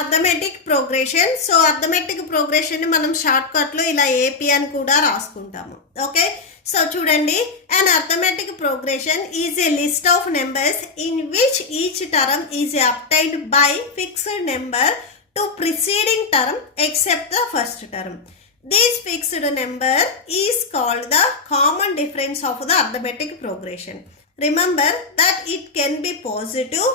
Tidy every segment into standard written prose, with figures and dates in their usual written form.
Arithmetic progression. So arithmetic progression మనం short cut లో ఇలా ఏపీ అని కూడా రాసుకుంటాము. ఓకే, సో చూడండి, an arithmetic progression is a list of numbers in which each term is obtained by fixed number to preceding term except the first term. This fixed number is called the common difference of the arithmetic progression. Remember that it can be positive,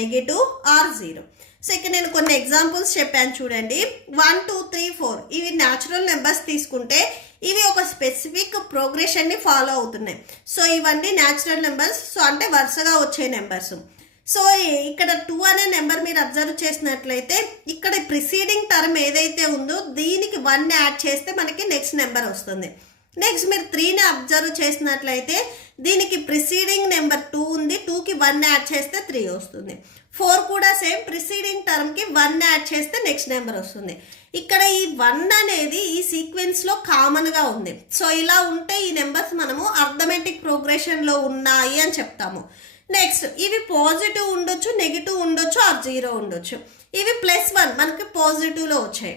negative or zero. So ఇక్కడ నేను కొన్ని examples చెప్పాను చూడండి. 1 2 3 4 ఇవి natural numbers తీసుకుంటే ఇవి ఒక specific ప్రోగ్రెషన్ని follow అవుతున్నాయి. సో ఇవన్నీ న్యాచురల్ నెంబర్స్, సో అంటే వరుసగా వచ్చే నెంబర్స్. సో ఇక్కడ 2 అనే నెంబర్ మీరు అబ్జర్వ్ చేసినట్లయితే ఇక్కడ ప్రిసీడింగ్ టర్మ్ ఏదైతే ఉందో దీనికి 1 యాడ్ చేస్తే మనకి నెక్స్ట్ నెంబర్ వస్తుంది. నెక్స్ట్ మీరు 3ని అబ్జర్వ్ చేసినట్లయితే దీనికి ప్రిసీడింగ్ నెంబర్ 2 ఉంది, 2కి 1 యాడ్ చేస్తే 3 వస్తుంది. 4 కూడా సేమ్, ప్రిసీడింగ్ టర్మ్కి 1 యాడ్ చేస్తే నెక్స్ట్ నెంబర్ వస్తుంది. ఇక్కడ ఈ 1 అనేది ఈ సీక్వెన్స్లో కామన్గా ఉంది. సో ఇలా ఉంటే ఈ నెంబర్స్ మనము అర్థమెటిక్ ప్రోగ్రెషన్లో ఉన్నాయి అని చెప్తాము. నెక్స్ట్ ఇవి పాజిటివ్ ఉండొచ్చు, నెగిటివ్ ఉండొచ్చు, ఆర్ జీరో ఉండొచ్చు. ఇవి +1 మనకి పాజిటివ్లో వచ్చాయి.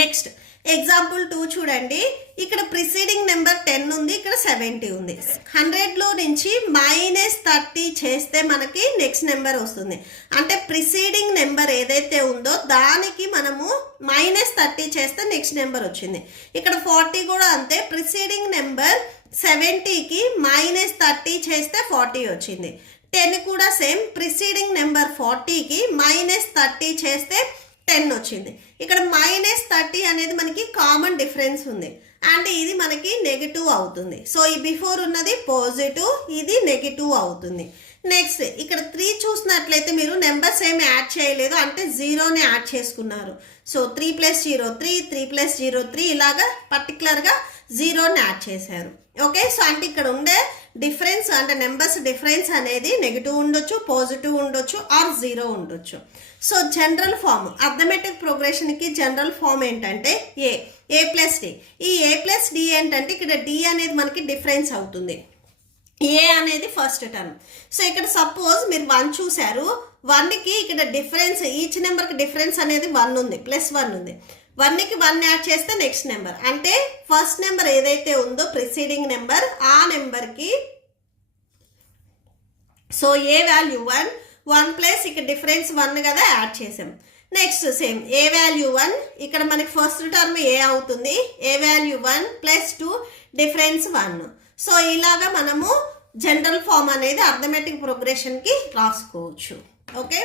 నెక్స్ట్ ఎగ్జాంపుల్ 2 చూడండి, ఇక్కడ ప్రిసీడింగ్ నెంబర్ 10 ఉంది, ఇక్కడ 70 ఉంది. 100లో నుంచి -30 చేస్తే మనకి నెక్స్ట్ నెంబర్ వస్తుంది. అంటే ప్రిసీడింగ్ నెంబర్ ఏదైతే ఉందో దానికి మనము -30 చేస్తే నెక్స్ట్ నెంబర్ వచ్చింది. ఇక్కడ 40 కూడా అంతే, ప్రిసీడింగ్ నెంబర్ 70కి -30 చేస్తే 40 వచ్చింది. 10 కూడా సేమ్, ప్రిసీడింగ్ నెంబర్ 40కి -30 చేస్తే 10 వచ్చింది. ఇక్కడ -30 అనేది మనకి కామన్ డిఫరెన్స్ ఉంది, అండ్ ఇది మనకి నెగిటివ్ అవుతుంది. సో ఈ బిఫోర్ ఉన్నది పాజిటివ్, ఇది నెగిటివ్ అవుతుంది. నెక్స్ట్ ఇక్కడ 3 చూసినట్లయితే మీరు నెంబర్స్ ఏమి యాడ్ చేయలేదు, అంటే 0ని యాడ్ చేసుకున్నారు. సో 3 + 0 3, 3 + 0 3, ఇలాగా పర్టికులర్గా 0ని యాడ్ చేశారు. ఓకే, సో అంటే ఇక్కడ ఉండే డిఫరెన్స్ అంటే నెంబర్స్ డిఫరెన్స్ అనేది నెగిటివ్ ఉండొచ్చు, పాజిటివ్ ఉండొచ్చు, ఆర్ 0 ఉండొచ్చు. సో జనరల్ ఫామ్ అర్థమెటిక్ ప్రోగ్రెషన్కి జనరల్ ఫామ్ ఏంటంటే ఏ + డి. ఈ a + d ఏంటంటే ఇక్కడ d అనేది మనకి డిఫరెన్స్ అవుతుంది, ఏ అనేది ఫస్ట్ టర్మ్. సో ఇక్కడ సపోజ్ మీరు 1 చూసారు, 1కి ఇక్కడ డిఫరెన్స్ ఈచ్ నెంబర్కి డిఫరెన్స్ అనేది 1 ఉంది, +1 ఉంది. 1కి 1 యాడ్ చేస్తే నెక్స్ట్ నెంబర్, అంటే ఫస్ట్ నెంబర్ ఏదైతే ఉందో ప్రిసీడింగ్ నెంబర్ ఆ నెంబర్కి సో ఏ వాల్యూ 1, 1 ప్లస్ ఇక్కడ డిఫరెన్స్ 1 కదా యాడ్ చేసాం. నెక్స్ట్ సేమ్ ఏ వాల్యూ 1, ఇక్కడ మనకి ఫస్ట్ టర్మ్ ఏ అవుతుంది, ఏ వాల్యూ 1 + 2 డిఫరెన్స్ 1. సో ఇలాగా మనము జనరల్ ఫామ్ అనేది అర్థమెటిక్ ప్రోగ్రెషన్కి రాసుకోవచ్చు. ఓకే.